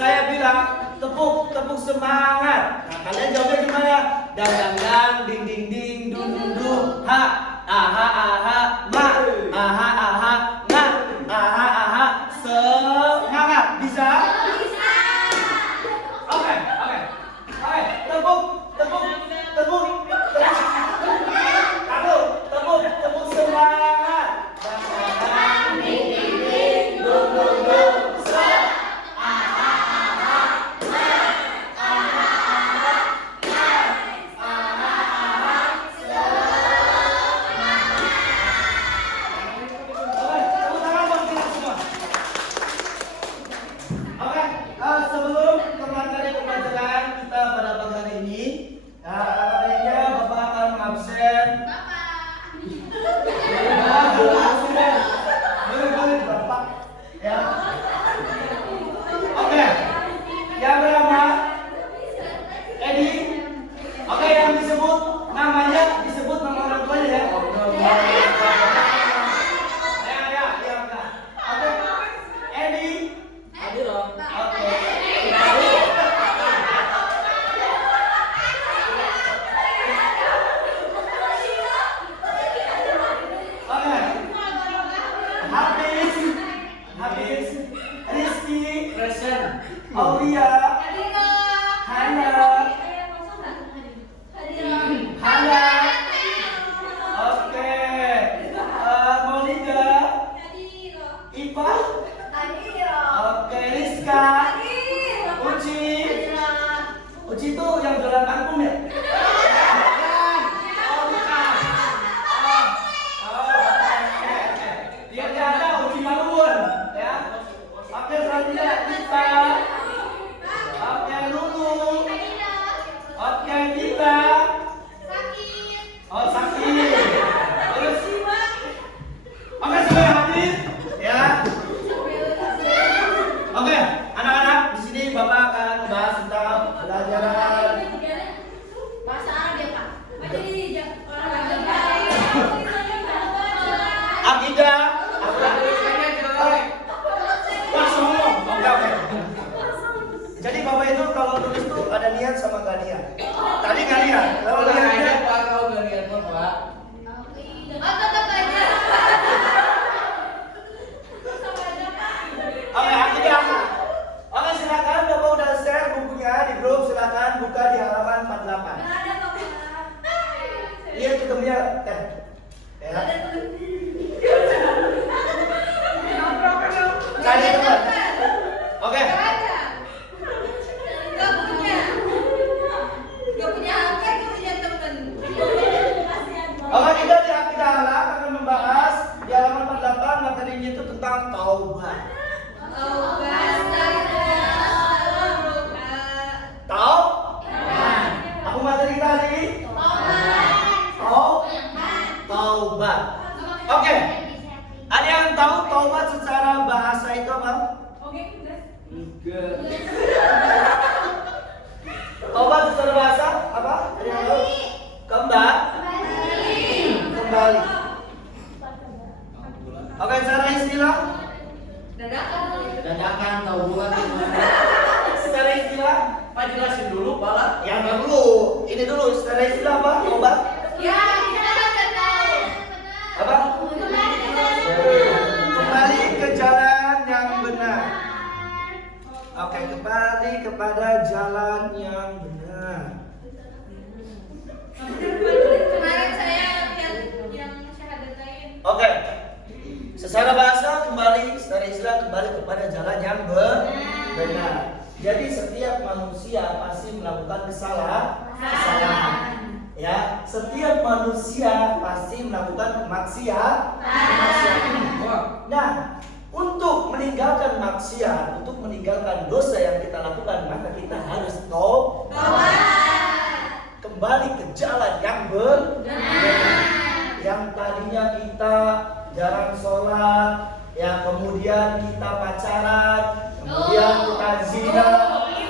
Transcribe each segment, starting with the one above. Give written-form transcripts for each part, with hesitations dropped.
saya bilang tepuk semangat. Nah, kalian jawabnya gimana? Dang dang dang, ding ding ding, dung dung dung, ha, aha aha, ma, aha aha, na, aha aha, semangat. Bisa? Bisa. Oke. Tepuk semangat. Ding ding ding, dung dung dung, se, aha aha, ma, aha aha, na, aha aha, semangat. Oke, tepuk tangan buat kita semua. Oke, sebelum ke materi pembelajaran kita pada pagi hari ini, katanya Bapak akan mengabsen. Boleh Bapak, ya. Oke, yang bernama Edi. Oke, yang disebut namanya disebut nama orang tuanya ya. Ya, benar. Oke, Edi. Oke. Habis Rizky, Aulia, Hana, oke, Maulida, Ipa, oke, Rizka, Uci itu yang jualan parfum ya? Dia ada Uci Maluun ya. Oke, selanjutnya Tita. Oke, Lulu. Oke, Tita. Oh, sakit. Terus oke, sudah hadir ya. Oke, anak-anak, di sini Bapak akan bahas tentang pelajaran bahasa Arab ya, Pak. akidah. Jadi Bapak itu kalau nulis tuh ada niat sama gak niat. Tadi gak niat. Kalau niatnya Pak, kalau gak niat mah Pak. oke, akidah. Oke, silakan Bapak udah share bukunya di grup, silakan buka di halaman 48. Iya, ketemunya ya. Cari teman. Oke. Oke, kita di akidah halal akan membahas di halaman 48 materinya itu tentang taubat. Aku materi kita hari ini taubat. Oke. Ada yang tahu taubat secara bahasa itu apa? Enggak. Taubat secara bahasa apa? Ada yang tahu? Kembali. Oke, secara istilah? Dadakan tahu bukan gimana? Secara istilah? Pak jelasin dulu, Pak. Yang dulu, ini dulu secara istilah apa? Taubat? Apa? Kembali ke jalan yang benar. Oke, kembali kepada jalan yang benar. Kemarin saya lihat yang syahadatain. Oke. Secara bahasa kembali, secara istilah kembali kepada jalan yang benar. Jadi setiap manusia pasti melakukan kesalahan. Ya, setiap manusia pasti melakukan kemaksiatan. Nah, untuk meninggalkan maksiat, untuk meninggalkan dosa yang kita lakukan, maka kita harus kembali ke jalan yang benar. Yang tadinya kita jarang sholat, ya kemudian kita pacaran, kemudian kita zina,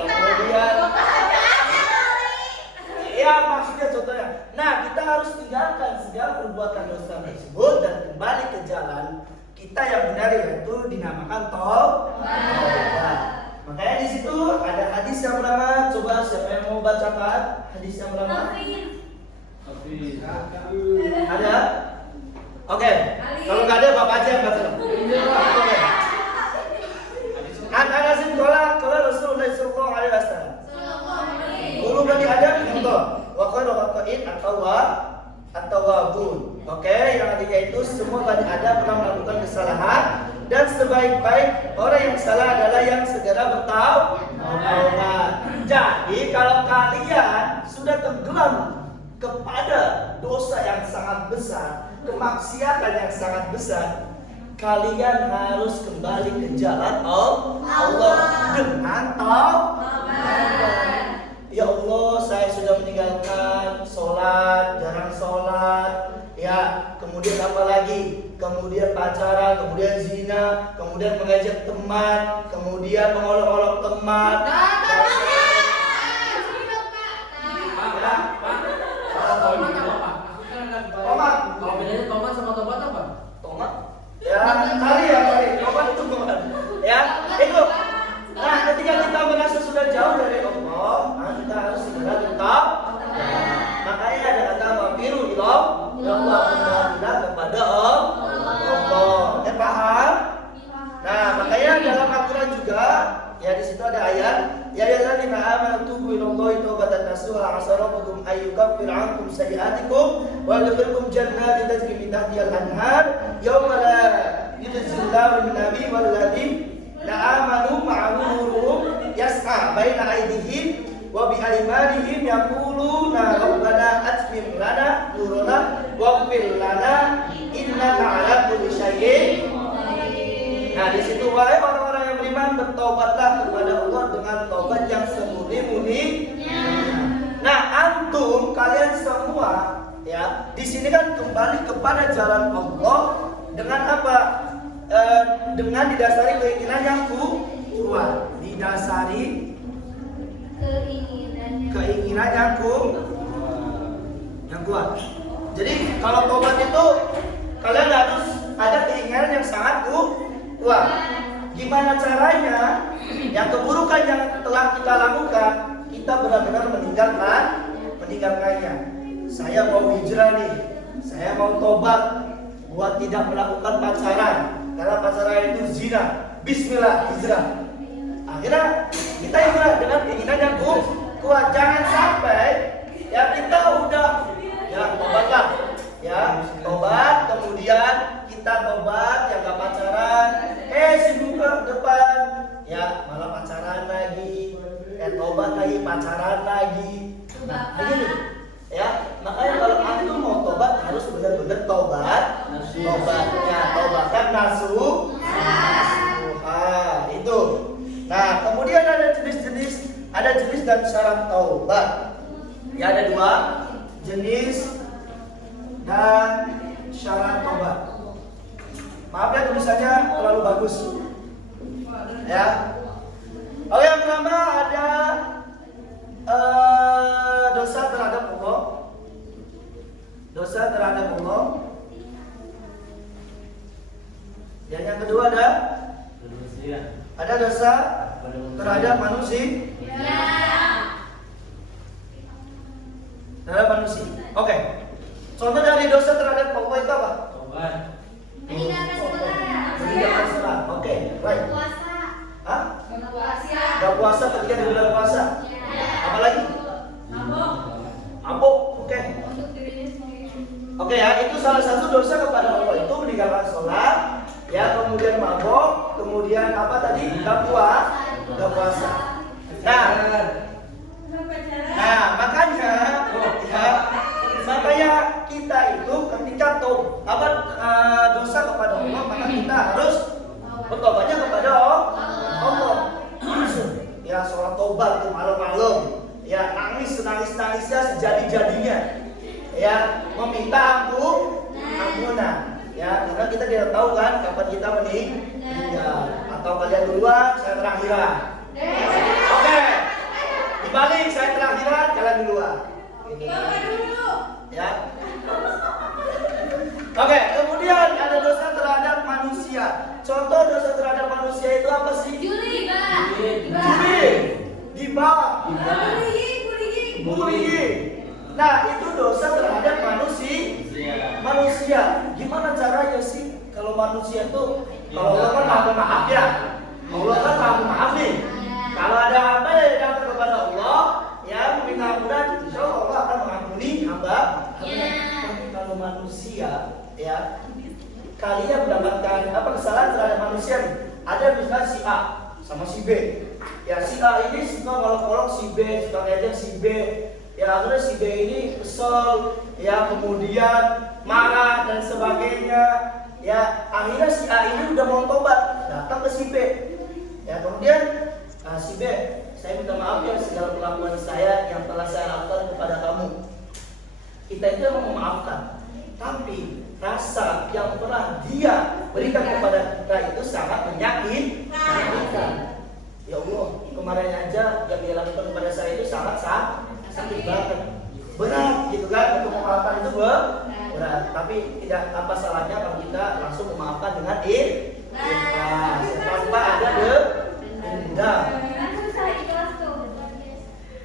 kemudian ya maksudnya contohnya. Nah, kita harus tinggalkan segala perbuatan dosa tersebut dan kembali ke jalan kita yang benar, yaitu dinamakan taubat. Makanya di situ yang pertama? Coba siapa yang mau bacakan hadis yang pertama? Tapi Ada? Oke. Kalau nggak ada bapak aja yang baca. Oke. An Anas bin Qala Rasulullah sallallahu alaihi wasallam. Dulu bani Adam contoh. Wa khairu khata'in at-tawwabun. Oke, yang artinya itu semua bani Adam pernah melakukan kesalahan dan sebaik-baik orang yang salah adalah yang segera bertaubat. Jadi kalau kalian sudah tenggelam kepada dosa yang sangat besar, kemaksiatan yang sangat besar, kalian harus kembali ke jalan Allah dengan taubat. Ya Allah, saya sudah meninggalkan sholat, jarang sholat, ya. Kemudian apa lagi? Kemudian pacaran, kemudian zina, kemudian mengajak teman, kemudian mengolok-olok teman. tomat. Kalau bedanya tomat sama tobat apa? Tomat? Ya, kali. Tomat itu tomat. Ya, itu. Nah, ketika kita merasa sudah jauh dari Allah, kita harus segera tetap. Makanya ada kata wafiru ilah, Allah kembalilah kepada Allah. Paham? Nah, makanya dalam Al-Quran juga, ya di situ ada ayat, ya ayyuhalladzina amanu tubu ilallahi taubatan nasuha asa rabbukum ayyukaffir ankum sayyi'atikum wa yudkhilukum jannatin tajri min tahtiha al-anhar yawma la yujzillahu min-nabi walladzina amanu ma'ahu nuruhum yas'a baina aydihim wa bi aymanihim yaquluna rabbana atmim lana nurana waghfir lana innaka 'ala kulli syai'in. Nah, di situ wahai orang-orang yang beriman, bertobatlah kepada Allah dengan taubat yang semurni-murni. Nah, antum kalian semua ya, di sini kan kembali kepada jalan Allah dengan apa? Dengan didasari keinginan yang kuat, didasari keinginan yang kuat. Jadi kalau tobat itu kalian harus ada keinginan yang sangat kuat. Gimana caranya? Yang keburukan yang telah kita lakukan, kita benar-benar meninggalkannya. Saya mau hijrah nih, saya mau tobat buat tidak melakukan pacaran, karena pacaran itu zina. Bismillah, hijrah. Akhirnya kita hijrah dengan keinginan yang kuat. Jangan sampai ya kita udah ya tobatlah, ya tobat, kemudian kita tobat ya gak pacaran, sibuk ke depan ya malah pacaran lagi, tobat lagi, pacaran lagi. Nah, ini ya, makanya kalau antum mau tobat harus benar-benar tobatnya, tobatkan nasuha itu. Nah, kemudian ada jenis dan syarat taubat. Ya, ada dua jenis dan syarat taubat. Maaf ya tulisannya terlalu bagus. Ya. Oke, yang pertama ada dosa terhadap Allah. Dosa terhadap Allah. Dan yang kedua ada dosa terhadap manusia. Terhadap manusia. Oke. Contoh dari dosa terhadap Allah itu apa? Meninggalkan sholat. Oke, baik. Hah? Gak puasa ketika di bulan puasa. Apa lagi? Mabuk. Oke. Oke ya, itu salah satu dosa kepada Allah itu meninggalkan sholat. Ya, kemudian mabuk, kemudian apa tadi? Gak puasa. Nah, makanya kita itu ketika dosa kepada Allah, maka kita harus bertobatnya kepada Allah. Ya, sholat tobat tuh malam-malam. Ya, nangis-nangisnya sejadi-jadinya. Ya, meminta ampunan. Ya, karena kita tidak tahu kan kapan kita meninggal. Atau kalian duluan, saya terakhiran. Oke. Dibalik, saya terakhiran, kalian duluan. Ya. Oke, kemudian ada dosa terhadap manusia. Contoh dosa terhadap manusia itu apa sih? Judi, giba, bullying. Nah, itu dosa terhadap manusia. Gimana caranya sih kalau manusia tuh, kalau Allah kan maha pemaaf ya. Allah kan maha pemaaf nih. Kalau ada hamba yang datang kepada Allah, ya meminta ampunan, insya Allah akan mengampuni hamba. Tapi kalau manusia, ya kalian mendapatkan apa kesalahan terhadap manusia nih? Ada misalnya si A sama si B. Ya si A ini suka ngolok-ngolok si B, suka ngejek si B. Ya akhirnya si B ini kesel, ya kemudian marah dan sebagainya. Ya akhirnya si A ini udah mau tobat, datang ke si B. Ya kemudian si B, saya minta maaf ya segala perlakuan saya yang telah saya lakukan kepada kamu. Kita itu memang memaafkan, tapi rasa yang pernah dia berikan kepada kita itu sangat menyakitkan. Ya Allah, kemarin aja yang dia lakukan kepada saya itu sangat sakit banget, berat gitu kan, untuk memaafkan itu berat. Tapi tidak apa salahnya kalau kita langsung memaafkan dengan ikhlas tanpa ada dendam.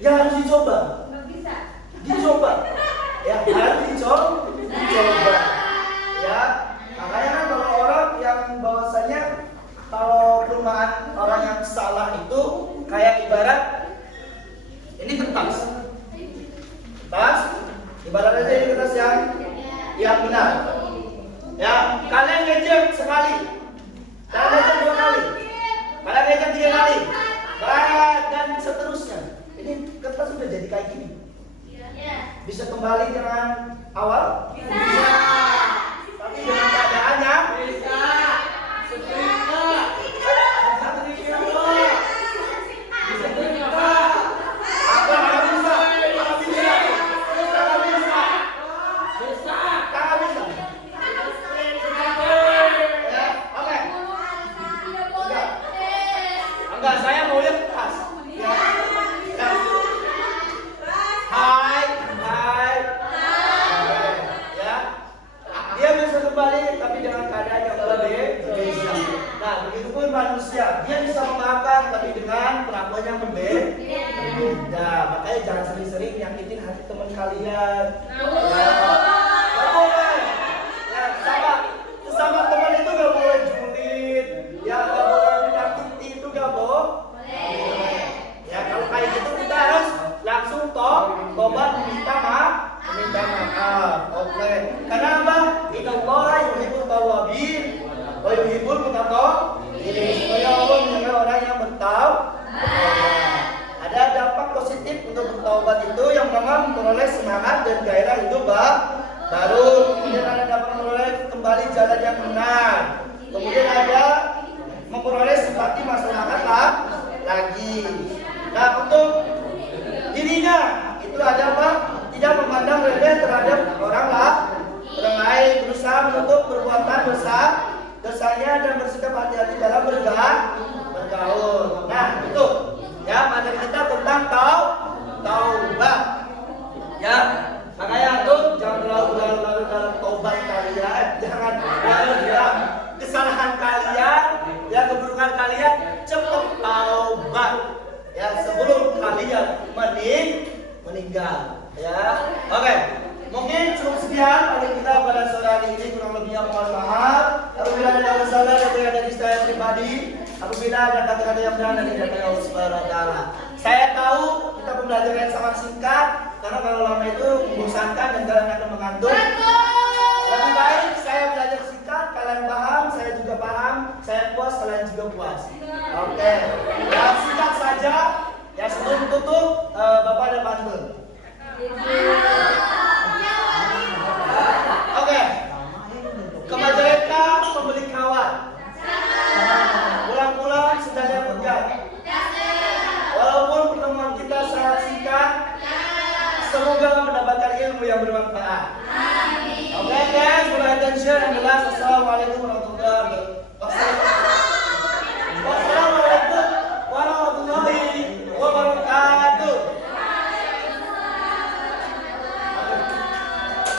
Ya harus dicoba. Ya harus dicoba. Ya, makanya kan kalau orang yang bahwasanya kalau perumahan orang yang salah itu kayak ibarat ini kertas, ibaratnya ini kertas yang benar. Ya, kalian ngejek sekali, kalian ngejek 2 kali, kalian ngejek 3 kali, dan seterusnya. Ini kertas sudah jadi kayak gini. Bisa kembali dengan awal? Bisa. Tapi dengan keadaannya? Bisa. Enggak, saya mau lihat kertas. Hai. Ya. Dia bisa kembali tapi dengan keadaan yang berbeda. Nah, begitupun manusia, dia bisa memaafkan tapi dengan perlakuan yang berbeda. Makanya jangan sering-sering nyakitin hati teman kalian. Sesama teman itu gak boleh julid. Ya, gak boleh menyakiti itu gak boleh. Ya, kalau kayak gitu kita harus langsung tobat minta maaf. Oke. Karena apa? Innallaha yuhibbut tawwabin wa yuhibbul mutatahhirin. Supaya Allah menjaga orang yang bertaubat. Ada dampak positif untuk bertaubat itu yang pertama memperoleh semangat dan gairah hidup baru. Kemudian ada dapat memperoleh kembali jalan yang benar. Kemudian ada memperoleh simpati masyarakat lagi. Nah, untuk dirinya itu ada apa? Tidak memandang remeh terhadap orang lain, berusaha menutup perbuatan dosanya dan bersikap hati-hati dalam bergaul. Nah, itu ya materi kita tentang taubat. Ya, makanya tuh jangan terlalu dalam taubat kalian, jangan terlalu dalam kesalahan kalian, ya keburukan kalian, cepat taubat. Ya, sebelum kalian meninggal. Ya, oke. Mungkin cukup sekian dari kita pada sore hari ini, kurang lebihnya mohon maaf. Apabila ada masalah dari saya pribadi, apabila ada kata-kata yang benar dari Allah Subhanahu wa taala. Saya tahu kita pembelajaran yang sangat singkat karena kalau lama itu membosankan dan kalian akan mengantuk. Lebih baik saya belajar singkat, kalian paham, saya juga paham, saya puas, kalian juga puas. Oke. Ya, singkat saja. Ya, sebelum tutup Bapak ada pantun. Oke. Ke Majalengka pembeli kawan. Pulang-pulang sedang pegang. Walaupun pertemuan kita sangat singkat, semoga mendapatkan ilmu yang bermanfaat. Oke guys, for attention and the last. Assalamualaikum warahmatullahi wabarakatuh.